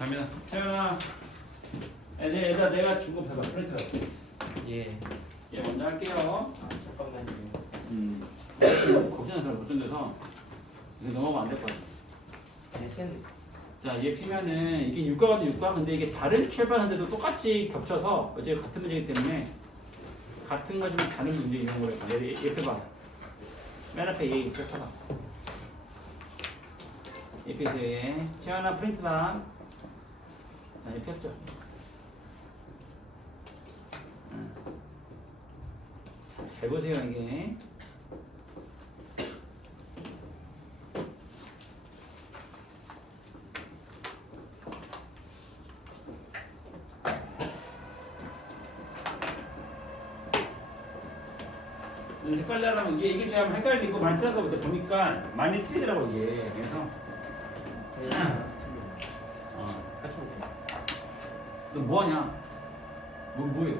자민아 태연아. 애들 애들 내가 준거 봐봐 프린트 할게 예. 얘 먼저 할게요. 아, 잠깐만요. 음. 걱정하는 사람 걱정돼서 이거 넘어가면 안 될 거야 대신 자 얘 피면은 이게 육과가도 육과 근데 이게 다른 출발하는데도 똑같이 겹쳐서 어제 같은 문제이기 때문에 같은 거지만 다른 문제 이용을 해 얘, 얘 펴봐 맨 앞에 얘 펴봐. 얘 펴세요 얘. 채연아 프린트다 자, 얘 폈죠 응. 자, 잘 보세요 이게 음, 헷갈려하면 이게 이게 참 헷갈리고 많이 틀어서 보니까 많이 틀리더라고 이게 그래서 어 같이 볼게 너 뭐하냐? 뭐 뭐예요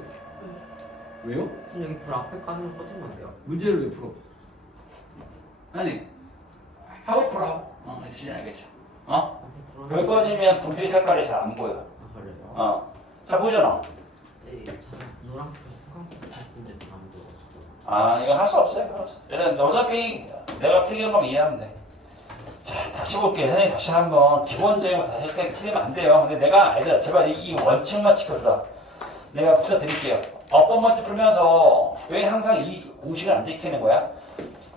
왜요? 선생님 여기 불 앞에 까면 꺼지면 안 돼요? 문제를 왜 풀어? 아니 하고 풀어. 어 알겠지 알겠죠 어? 앞에 불별 꺼지면 불빛 색깔이 잘 안 보여. 아 그래요? 어잘 보이잖아 네, 잘 노란색 형광색 같은데 잘안 보여가지고. 아 이거 할 수 없어요. 일단 어차피 내가 필기한 거면 이해하면 돼. 자 다시 볼게요. 선생님 다시 한번 기본적인 거 다시 할게 틀리면 안 돼요. 근데 내가 아이들 제발 이, 이 원칙만 지켜주라. 내가 풀어드릴게요. 어법 먼저 풀면서 왜 항상 이 공식을 안 지키는 거야?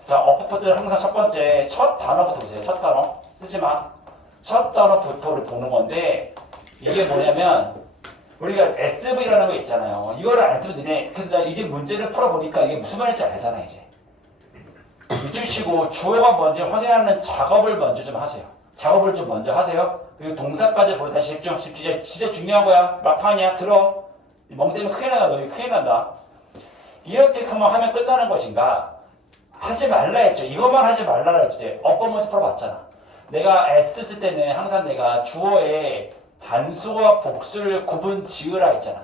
자 어법들 항상 첫 번째 첫 단어부터 보세요. 첫 단어 쓰지 마. 첫 단어부터를 보는 건데 이게 뭐냐면 우리가 SV라는 거 있잖아요. 이거를 안 쓰면 되네. 그래서 나 이제 문제를 풀어보니까 이게 무슨 말인지 알잖아, 이제. 치고 주어가 먼저 확인하는 작업을 먼저 좀 하세요. 작업을 좀 먼저 하세요. 그리고 동사까지 보다 집중, 집중. 야, 진짜 중요한 거야. 막판이야. 들어. 멍 때문에 큰일 난다. 너 큰일 난다. 이렇게 그만 하면 끝나는 것인가? 하지 말라 했죠. 이것만 하지 말라 했지. 어법 먼저 풀어봤잖아. 내가 S 쓸 때는 항상 내가 주어에 단수와 복수를 구분 지으라 했잖아.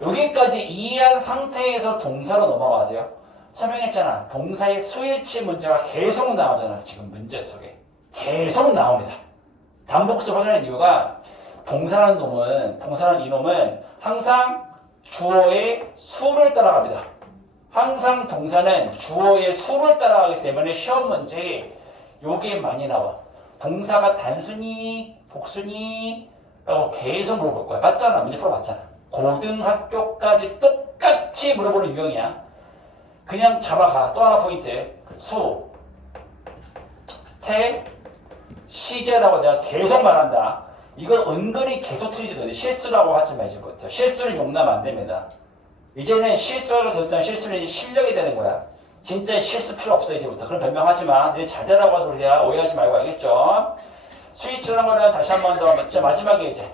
여기까지 이해한 상태에서 동사로 넘어가세요. 설명했잖아. 동사의 수일치 문제가 계속 나오잖아. 지금 문제 속에. 계속 나옵니다. 단복수 확인하는 이유가 동사라는 놈은, 동사라는 이놈은 항상 주어의 수를 따라갑니다. 항상 동사는 주어의 수를 따라가기 때문에 시험 문제에 요게 많이 나와. 동사가 단순히, 복순이, 라고 계속 물어볼 거야. 맞잖아. 문제 풀어봤잖아. 고등학교까지 똑같이 물어보는 유형이야. 그냥 잡아가. 또 하나 포인트. 수, 태, 시제라고 내가 계속 말한다. 이건 은근히 계속 않아. 실수라고 하지 마, 이제부터. 실수는 용납 안 됩니다. 이제는 실수하고 됐다는 실수는 이제 실력이 되는 거야. 진짜 실수 필요 없어, 이제부터. 그럼 변명하지 마. 너네 잘 되라고 하서 우리야. 오해하지 말고 알겠죠? 스위치라는 거는 다시 한 번 더, 진짜 마지막에 이제.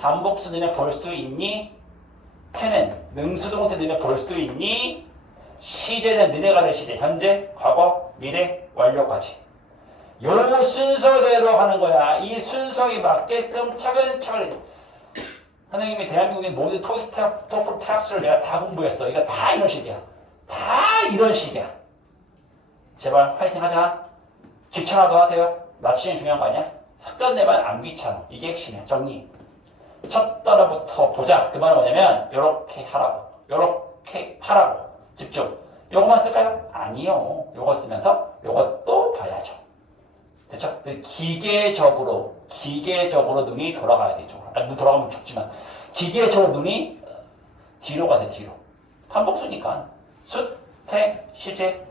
단복수 너네 볼 수 있니? 태는 능수동태 너네 볼 수 있니? 시제는 너네가 된 시제. 현재, 과거, 미래, 완료까지. 요 순서대로 하는 거야. 이 순서에 맞게끔 차근차근. 하나님이 대한민국의 모든 토익 탑, 토플 탑스를 내가 다 공부했어. 이거 다 이런 식이야. 다 이런 식이야. 제발 파이팅 하자. 귀찮아도 하세요. 맞추는 중요한 거 아니야? 습관 내면 안 귀찮아. 이게 핵심이야. 정리. 첫 단어부터 보자. 그 말은 뭐냐면 요렇게 하라고. 요렇게 하라고. 집중. 요것만 쓸까요? 아니요. 요거 쓰면서 요것도 봐야죠. 됐죠? 그 기계적으로 기계적으로 눈이 돌아가야 되죠. 아, 눈 돌아가면 죽지만 기계적으로 눈이 어, 뒤로 가세요. 뒤로. 반복수니까 숫, 태, 시제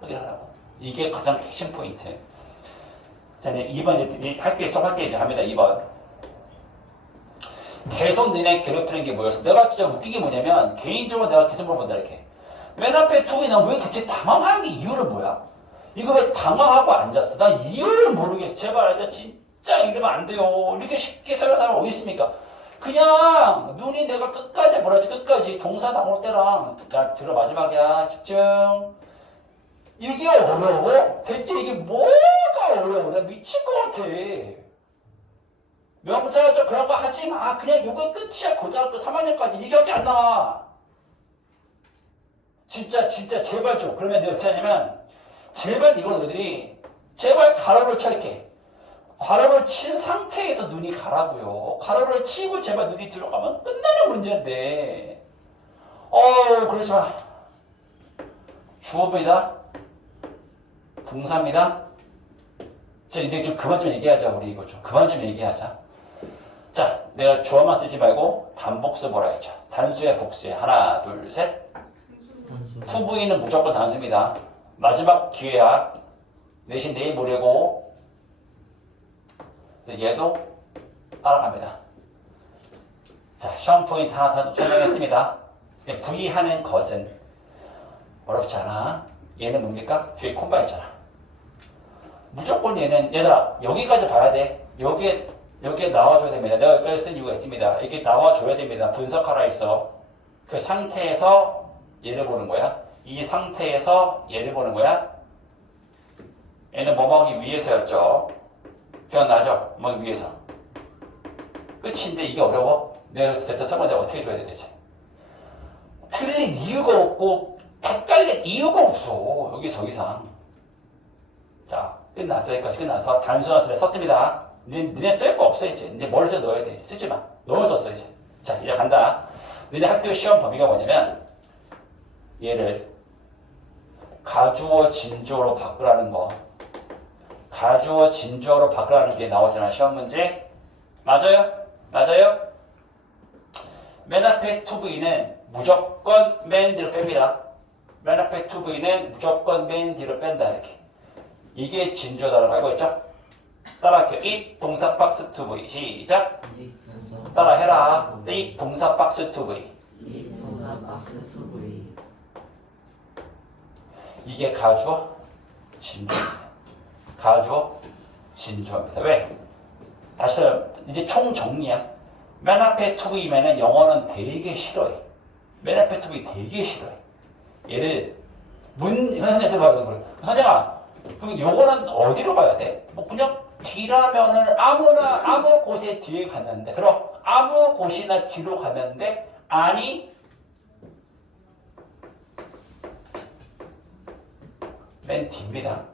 확인하라고. 이게 가장 핵심 포인트. 자, 이제 2번 이제 할게 쏙 할게 이제 합니다. 2번. 계속 너네 괴롭히는 게 뭐였어? 내가 진짜 웃긴 게 뭐냐면 개인적으로 내가 계속 물어본다 이렇게. 맨 앞에 투이 나왜 대체 당황하는 게 이유는 뭐야? 이거 왜 당황하고 앉았어? 난 이유를 모르겠어. 제발 나 진짜 이러면 안 돼요. 이렇게 쉽게 설명하는 사람 어디 있습니까? 그냥 눈이 내가 끝까지 보라지 끝까지 동사 나올 때랑 나 들어 마지막이야 집중 이게 어려워? 대체 이게 뭐가 어려워? 나 미칠 것 같아. 명사적 그런 거 하지 마. 그냥 요게 끝이야. 고등학교 3학년까지 이게 밖에 안 나와. 진짜 진짜 제발 좀. 그러면 내가 어떻게 하냐면 제발 이걸 너희들이 제발 가로를 쳐 이렇게 괄호를 친 상태에서 눈이 가라고요. 괄호를 치고 제발 눈이 들어가면 끝나는 문제인데. 어, 그러지 마. 주어입니다. 동사입니다. 자, 이제 좀 그만 좀 얘기하자, 우리 이거 좀. 그만 좀 얘기하자. 자, 내가 주어만 쓰지 말고 단복수 뭐라 했죠? 단수의 복수에 하나, 둘, 셋. 단수 투부인은 무조건 단수입니다. 마지막 기회야. 내신 내일 모레고. 얘도 따라갑니다. 자, 시험 포인트 하나 더 설명했습니다. 부의하는 것은 어렵지 않아. 얘는 뭡니까? 뒤에 콤마 있잖아. 무조건 얘는 얘들아 여기까지 봐야 돼. 여기에 여기에 나와줘야 됩니다. 내가 여기까지 쓴 이유가 있습니다. 이게 나와줘야 됩니다. 분석하라 있어. 그 상태에서 얘를 보는 거야. 이 상태에서 얘를 보는 거야. 얘는 뭐뭐하기 위해서였죠. 기억나죠? 뭐하기 위해서. 끝인데 이게 어려워? 내가 대체 설명 내가 어떻게 줘야 돼 대체? 틀린 이유가 없고 헷갈릴 이유가 없어. 여기 저 이상. 자, 끝났어. 여기까지 끝나서 단순한 수를 썼습니다. 니네, 니네 쓸 거 없어 이제. 이제 머릿속에 넣어야 돼. 이제 쓰지 마. 너무 썼어 이제. 자, 이제 간다. 니네 학교 시험 범위가 뭐냐면 얘를 가주어 진주어로 바꾸라는 거. 가주어 진주어로 바꾸라는 게 나오잖아 시험 문제. 맞아요? 맞아요? 맨 앞에 투부인은 무조건 맨 뒤로 뺍니다. 맨 앞에 투부인은 무조건 맨 뒤로 뺀다 이렇게. 이게 진주어다라고 알고 있죠? 따라할게요. 이 동사 박스 투부이 시작. 따라해라. 이 동사 박스 투부이. 이 동사 박스 투브이 이게 가주어 진주어입니다. 가주어 진주어입니다. 왜? 다시 이제 총 정리야. 맨 앞에 투부이면은 영어는 되게 싫어해. 맨 앞에 투부이 되게 싫어해. 얘를 문 선생님 저 봐요. 그래. 선생아 그럼 요거는 어디로 가야 돼? 뭐 그냥 뒤라면은 아무나 아무 곳에 뒤에 갔는데 그럼 아무 곳이나 뒤로 가는데 아니 맨 뒤입니다.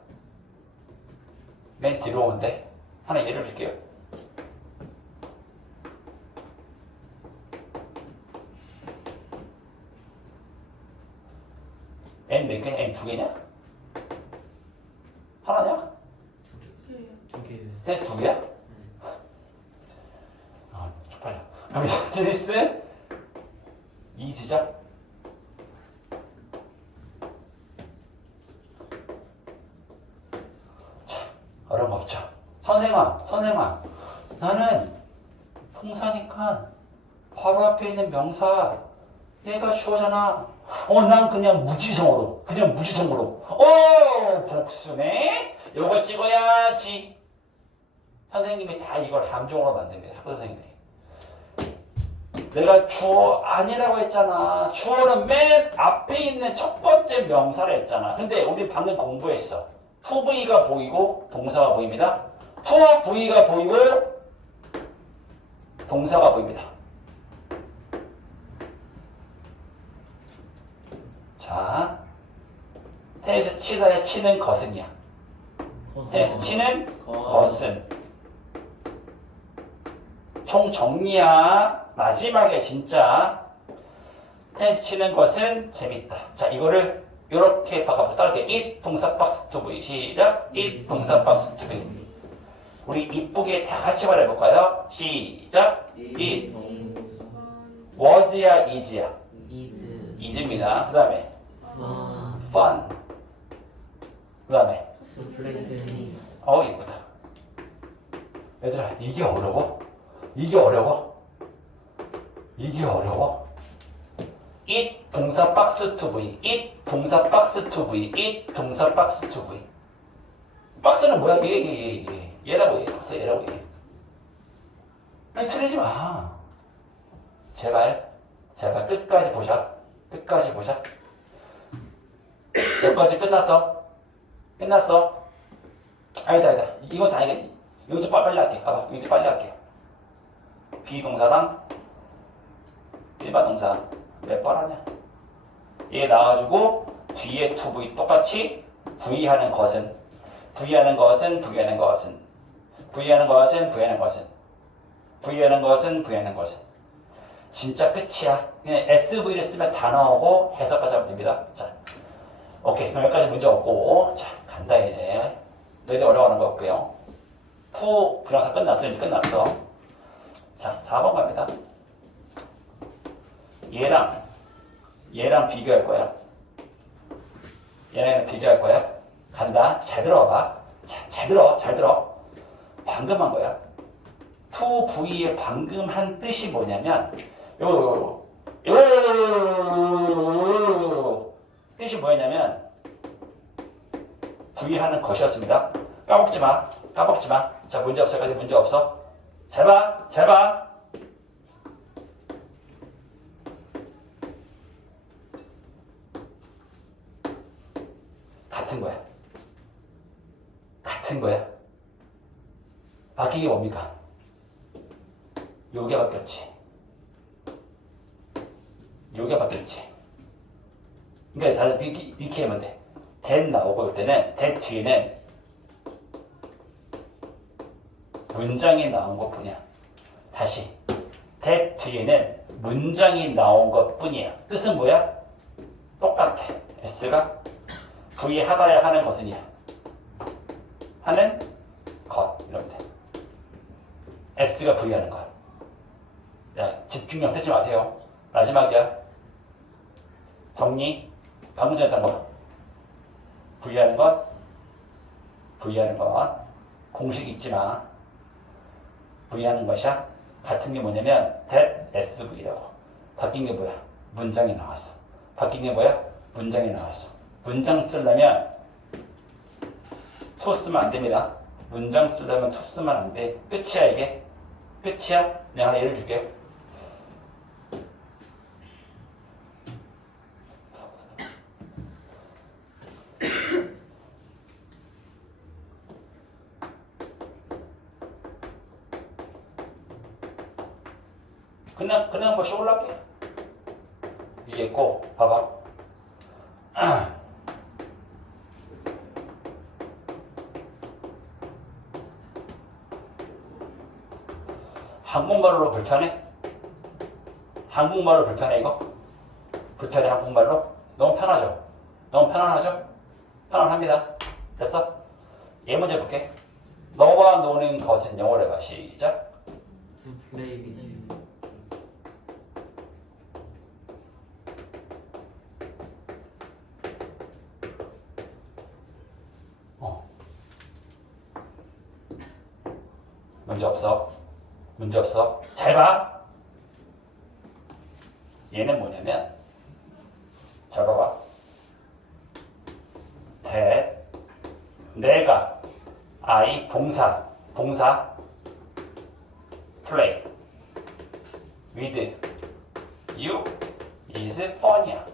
맨 뒤로 오는데 하나 예를 줄게요. N 몇 개냐? N 두 개냐? 하나냐? 네, 두 개야? 아, 쪽팔려. 그럼 테니스 이 지적 자, 어려움 없죠. 선생아, 선생아, 나는 통사니까 바로 앞에 있는 명사 얘가 주어잖아. 어, 난 그냥 무지성으로, 그냥 무지성으로. 어, 복수네. 요거 찍어야지. 선생님이 다 이걸 함정으로 만듭니다. 학교 선생님들이. 내가 주어 아니라고 했잖아. 주어는 맨 앞에 있는 첫 번째 명사라 했잖아. 근데 우리 방금 공부했어. V가 보이고 동사가 보입니다. to V가 보이고 동사가 보입니다. 자, 테니스 치다에 치는 것은이야. 테니스 치는 것은 총 정리야. 마지막에 진짜 테니스 치는 것은 재밌다. 자, 이거를 이렇게 바꿔 따라게 이 동사 박스 투 V 시작. 이 동사 박스 투 V. 우리 이쁘게 다 같이 말해볼까요? 시작. 이 was야 is야 이즈 is입니다. 그 다음에 와 fun. 그 다음에 어 이쁘다. 얘들아 이게 어려워? 이게 어려워? 이게 어려워? 이 동사 박스 투 V, 이 동사 박스 투 V, 이 동사 박스 투 V. 박스는 뭐야? 얘, 얘, 얘, 얘. 얘라고 얘. 박스 얘라고 얘. 아니 틀리지 마. 제발, 제발 끝까지 보자. 끝까지 보자. 여기까지 끝났어. 끝났어. 아니다 아니다 이건 다 아니다 이거 좀 빨리 할게 봐봐 이거 좀 빨리 할게 비동사랑 일반 동사 몇 번 하냐 얘 나와주고 뒤에 to V 똑같이 V하는 것은 V하는 것은 V하는 것은 V하는 것은 V하는 것은 V하는 것은 V하는 것은 진짜 끝이야. 그냥 SV를 쓰면 다 나오고 해석까지 하면 됩니다. 자, 오케이. 그럼 여기까지 문제 없고 자 간다 이제. 너희들 어려워하는 거 없고요. 푸 불량사 끝났어 이제 끝났어. 자 4번 갑니다. 얘랑 얘랑 비교할 거야. 얘랑 비교할 거야. 간다. 잘 들어봐. 자, 잘 들어. 잘 들어. 방금 한 거야. to v의 방금 한 뜻이 뭐냐면 요, 요, 요, 요, 요, 뜻이 뭐였냐면 v 하는 것이었습니다. 까먹지 마. 까먹지 마. 자, 문제 없어까지 문제 없어. 잘 봐. 잘 봐. 같은 거야. 같은 거야. 바뀐 게 뭡니까? 요게 바뀌었지. 요게 바뀌었지. 그러니까 다른 이렇게, 이렇게 하면 돼. that 나오고 올 때는 that 뒤에는 문장이 나온 것 뿐이야. 다시 that 뒤에는 문장이 나온 것 뿐이야. 뜻은 뭐야? 똑같아. s가 v 하다야 하는 것은이야. 하는. S가 v 하는 것. 야 집중력 뜨지 마세요. 마지막이야. 정리. 방금 전에 했던 거. v 하는 것. v 하는 것. 공식 잊지 마. v 하는 것이야. 같은 게 뭐냐면 that sv라고. 바뀐 게 뭐야? 문장이 나왔어. 바뀐 게 뭐야? 문장이 나왔어. 문장 쓰려면 to 쓰면 안 됩니다. 문장 쓰려면 to 쓰면 안 돼. 끝이야 이게. 끝이야. 내가 하나 예를 줄게. 그냥 그냥 뭐 쇼울할 불편해? 한국말로 불편해 이거? 불편해 한국말로? 너무 편하죠? 너무 편안하죠? 편안합니다. 됐어? 얘 문제 볼게. 너와 노는 것은 영어로 해봐. 시작. To play with you. 어. 문제 없어. 없어. 잘 봐. 얘는 뭐냐면 잘 봐봐. that 내가 I 동사 동사 play with you is fun이야.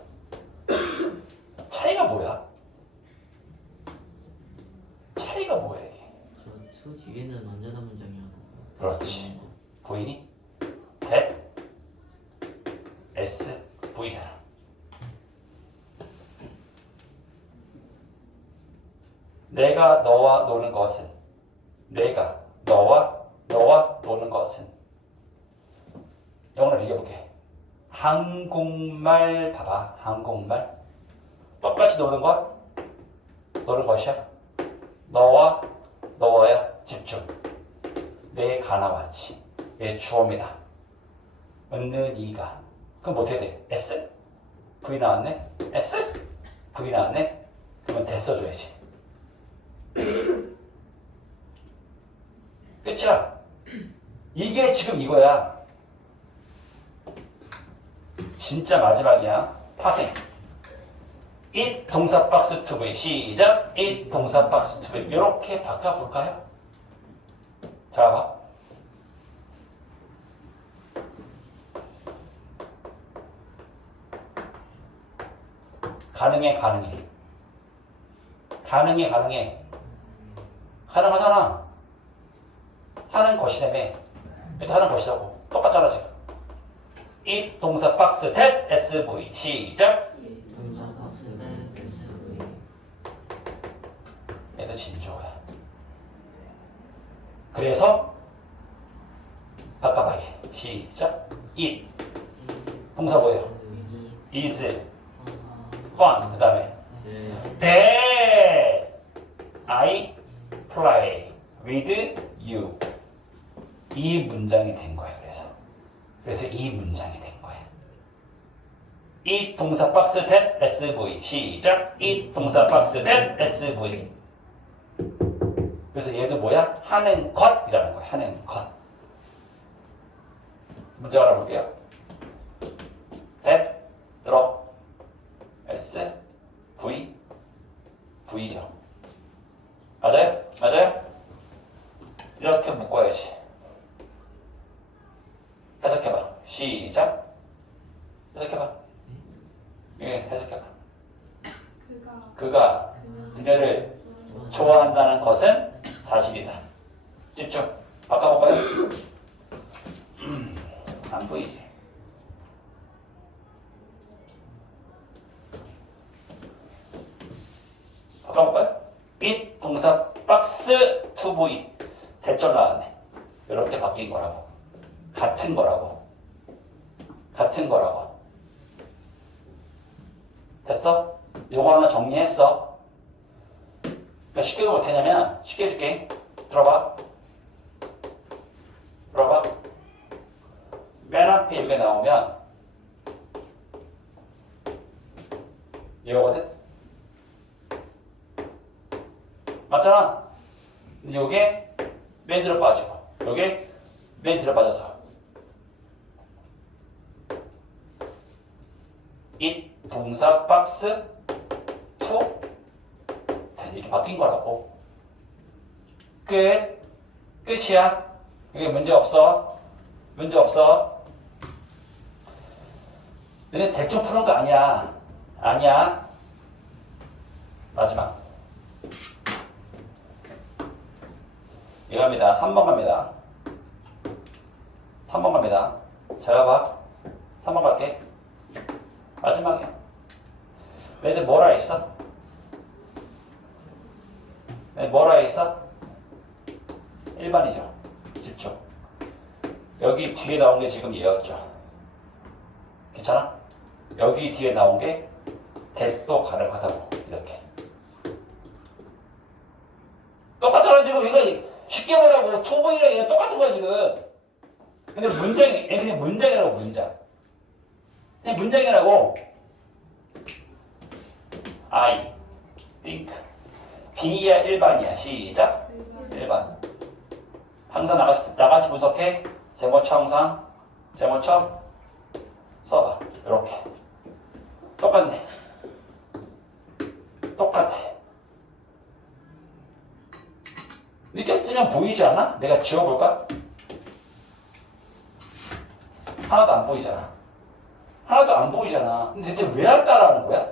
차이가 뭐야? 차이가 뭐야 이게? 저 뒤에는 언제나 문장이 하나. 그렇지. 보이니? that s v잖아. 내가 너와 노는 것은 내가 너와 너와 노는 것은 영어로 비교해볼게. 한국말 봐봐. 한국말 똑같이 노는 것 노는 것이야. 너와 너와야 집중. 내 가 나왔지. 내 주어입니다. 은는 이가. 그럼 뭐 어떻게 돼? S? V 나왔네? S? V 나왔네? 그러면 대 써줘야지. 끝이야. 이게 지금 이거야. 진짜 마지막이야. 파생. it 동사 박스 투 V 시작. it 동사 박스 투 V 이렇게 바꿔볼까요? 자 봐. 가능해 가능해. 가능해 가능해. 가능하잖아. 하는 것이라며. 이것도 하는 것이라고. 똑같잖아 지금. 이 동사 박스 that SV 시작. 동사 박스 that SV. 얘도 진조야 그래서 바꿔봐요. 시작. it. 동사 뭐예요? is fun 그 다음에 that I play with you 이 문장이 된 거예요. 그래서 그래서 이 문장이 된 거예요. 이 동사 박스 that SV 시작 이 동사 박스 that SV 그래서 얘도 뭐야? 하는 것이라는 거야. 하는 것. 문제 알아볼게요. that 들어 S V V죠. 맞아요? 맞아요? 이렇게 묶어야지. 해석해봐. 시작. 해석해봐. 예, 해석해봐. 그가 그가 그녀를 좋아한다는 것은 사실이다. 집중. 바꿔볼까요? 음, 안 보이지? 바꿔볼까요? it 동사 박스 v 대절 나왔네. 이렇게 바뀐 거라고. 같은 거라고. 같은 거라고. 됐어? 요거 하나 정리했어. 그러니까 쉽게 못했냐면 쉽게 해줄게. 들어봐. 들어봐. 맨 앞에 이게 나오면 이거거든. 맞잖아. 근데 요게 맨 뒤로 빠지고 요게 맨 뒤로 빠져서 이 동사 박스 to 이렇게 바뀐 거라고. 끝. 끝이야. 이게 문제 없어. 문제 없어. 근데 대충 푸는 거 아니야. 아니야. 마지막. 이거 갑니다. 3번 갑니다. 3번 갑니다. 잘 봐봐. 3번 갈게. 마지막이야. 얘들 뭐라 했어? 네, 뭐라 했어? 1번이죠. 집중. 여기 뒤에 나온 게 지금 얘였죠. 괜찮아? 여기 뒤에 나온 게 대도 가능하다고 이렇게. 똑같잖아 지금 이거 초보이랑 이거 똑같은 거야 지금. 근데 문장이 그냥 문장이라고 문장. 그냥 문장이라고. I think. B야 일반이야. 시작. 일반. 항상 나같이 나같이 분석해. 제모처 항상 제모처 써봐. 이렇게. 똑같네. 똑같아 이렇게 쓰면 보이지 않아? 내가 지워볼까? 하나도 안 보이잖아 하나도 안 보이잖아 근데 대체 왜안 따라하는 거야?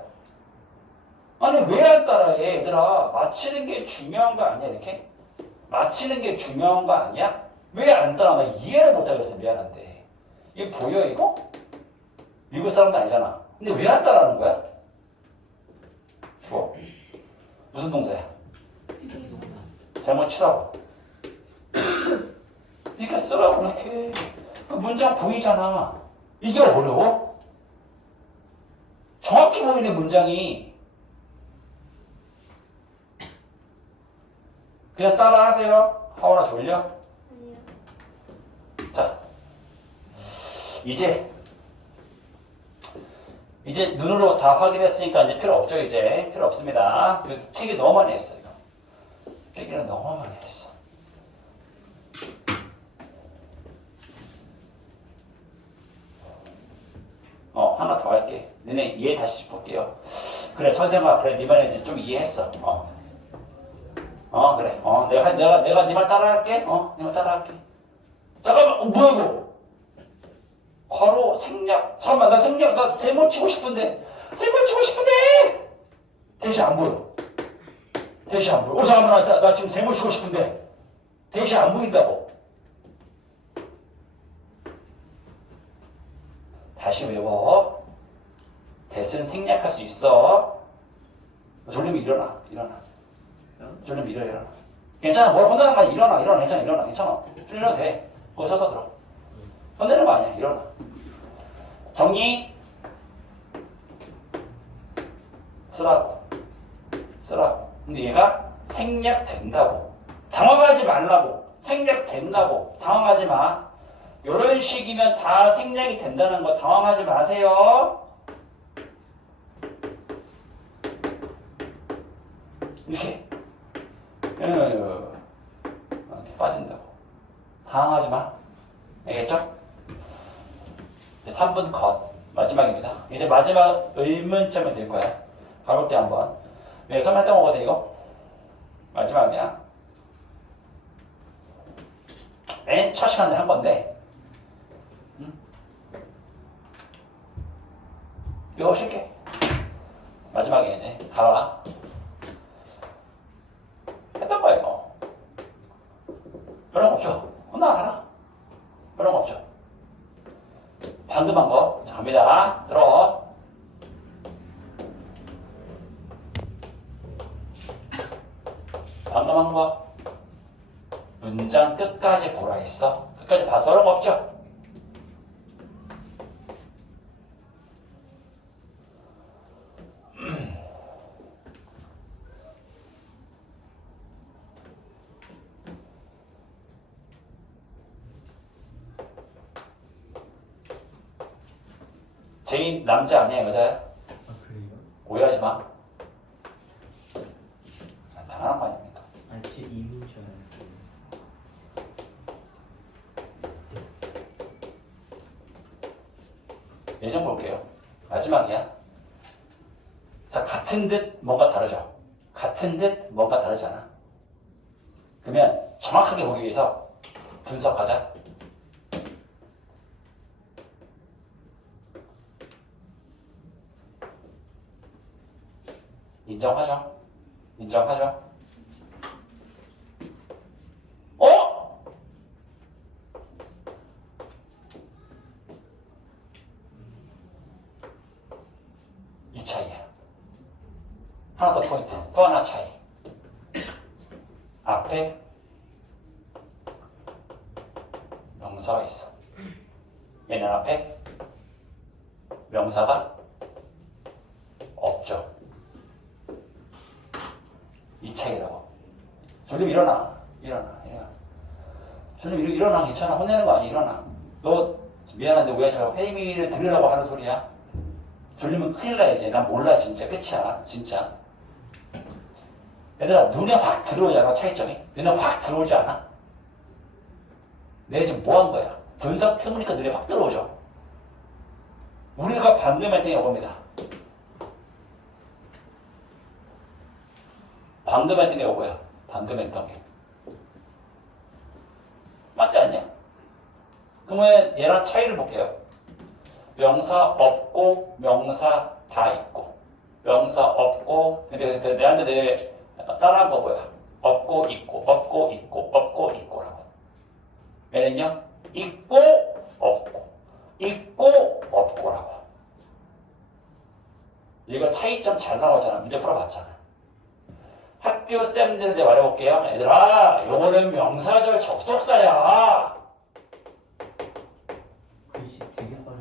아니 왜안 따라해 얘들아 맞히는 게 중요한 거 아니야 이렇게? 맞히는 게 중요한 거 아니야? 왜 안 따라? 나 이해를 못하겠어 미안한데 이게 보여 이거? 미국 사람도 아니잖아 근데 왜 안 따라하는 거야? 주어 무슨 동사야? 제목 치라고 이렇게 쓰라고 이렇게 그 문장 보이잖아 이게 어려워? 정확히 보이네 문장이 그냥 따라 하세요. 하오나 졸려? 아니요. 자, 이제 이제 눈으로 다 확인했으니까 이제 필요 없죠. 이제 필요 없습니다. 그 필기 너무 많이 했어 이 거. 필기는 너무 많이 했어. 어 하나 더 할게. 너네 이해 다시 볼게요. 그래 선생아 그래 네 말에 이제 좀 이해했어. 어. 어 그래 어 내가 내가 내가 네 말 따라할게 어 네 말 따라할게 잠깐만 어, 뭐야 이거 바로 생략 잠깐만 나 생략 나 세모 치고 싶은데 세모 치고 싶은데 대시 안 보여 대시 안 보여 어 잠깐만 나, 나 지금 세모 치고 싶은데 대시 안 보인다고 다시 외워 대신 생략할 수 있어 졸리면 일어나 일어나 졸리면 일어나 일어나 괜찮아. 뭘 혼나는 거 아니야. 일어나, 일어나, 괜찮아, 일어나, 괜찮아. 일어나도 돼. 거기 서서 들어. 혼내는 거 아니야. 일어나. 정리. 쓰라고. 쓰라고. 근데 얘가 생략된다고. 당황하지 말라고. 생략된다고. 당황하지 마. 이런 식이면 다 생략이 된다는 거 당황하지 마세요. 이렇게. 이렇게 빠진다고. 당황하지 마. 알겠죠? 이제 3분 컷. 마지막입니다. 이제 마지막 의문점이 될 거야. 가볼게 한번. 네, 설명했던 거거든 이거. 마지막이야. 맨 첫 시간에 한 건데. 응? 이거 쉽게. 마지막에 이제 다 와. 했던 거야 이거. 그런 거 없죠. 혼나 하나. 그런 거 없죠. 방금 한 거. 자, 갑니다. 들어. 방금 한 거. 문장 끝까지 보라 했어. 끝까지 봐서 그런 거 없죠? 제인 남자 아니야 여자야? 아? 오해하지 마. 당연한 거 아닙니까? 아니 제 이민 줄 알았어요. 예전 볼게요. 마지막이야. 자, 같은 듯 뭔가 다르죠? 같은 듯 뭔가 다르지 않아? 그러면 정확하게 보기 위해서 분석하자. 인정하죠? 어? 이 차이야. 하나 더 포인트. 또 하나 차이. 앞에 명사가 있어. 얘는 앞에 명사가 없죠. 이 차이라고. 졸림 일어나. 일어나. 일어나. 졸림 일- 일어나. 괜찮아. 혼내는 거 아니야. 일어나. 너 미안한데 오해하지 말고 혜림이를 들으라고 하는 소리야. 졸리면 큰일 나야지. 난 몰라 진짜 끝이야 진짜. 얘들아 눈에 확 들어오잖아 차이점이. 눈에 확 들어오지 않아? 내가 지금 뭐 한 거야? 분석해보니까 눈에 확 들어오죠. 우리가 방금 했던 게 이겁니다. 방금 했던 게 이거야. 방금 했던 게. 맞지 않냐? 그러면 얘랑 차이를 볼게요. 명사 없고 명사 다 있고 명사 없고 근데 내한테 내 따라한 거 뭐야? 없고 있고 없고 있고 없고 있고라고. 얘는요 있고 없고 있고 없고라고. 이거 차이점 잘 나오잖아. 문제 풀어봤잖아. 학교 쌤들한테 말해볼게요. 얘들아 요거는 명사절 접속사야.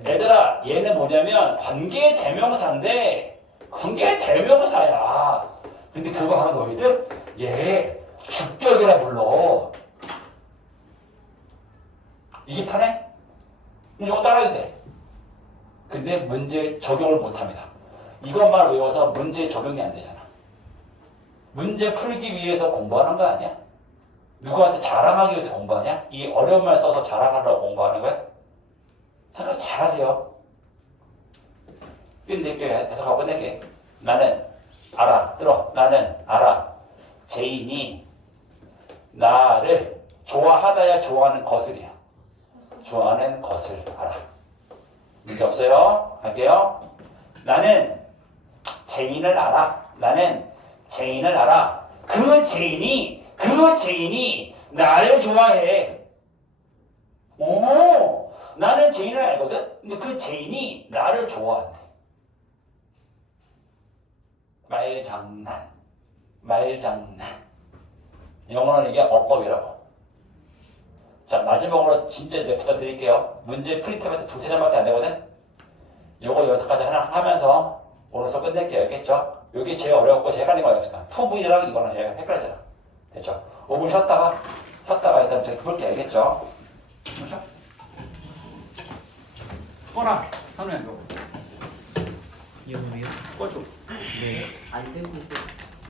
얘들아 얘는 뭐냐면 관계 대명사인데 관계 대명사야 근데 그거 하는 너희들 얘 주격이라 불러 이게 편해? 이거 따라해도 돼 근데 문제 적용을 못합니다 이것만 외워서 문제 적용이 안 되잖아 문제 풀기 위해서 공부하는 거 아니야? 누구한테 자랑하기 위해서 공부하냐? 이 어려운 말 써서 자랑하려고 공부하는 거야? 생각 잘하세요. 끝낼게 해석하고 끝낼게. 나는 알아. 들어. 나는 알아. 제인이 나를 좋아하다야 좋아하는 것을이야. 좋아하는 것을 알아. 문제 없어요? 할게요. 나는 제인을 알아. 나는 제인을 알아. 그 제인이 그 제인이 나를 좋아해. 오, 나는 제인을 알거든. 근데 그 제인이 나를 좋아한대. 말장난, 말장난. 영어는 이게 어법이라고. 자 마지막으로 진짜 내 부탁드릴게요. 문제 프린트할 때 두세 장밖에 안 되거든. 요거 여기까지 하나 하면서 오늘 수업 끝낼게요. 알겠죠? 요게 제일 어려웠고 제일 헷갈린 거였을까? 2V랑 이거는 제가 헷갈렸잖아. 됐죠? 5분 쉬었다가 쉬었다가 일단 제가 볼게 알겠죠? 그렇죠? 꺼라 선우야 너 이거요? 꺼줘 네. 안 되고 있어.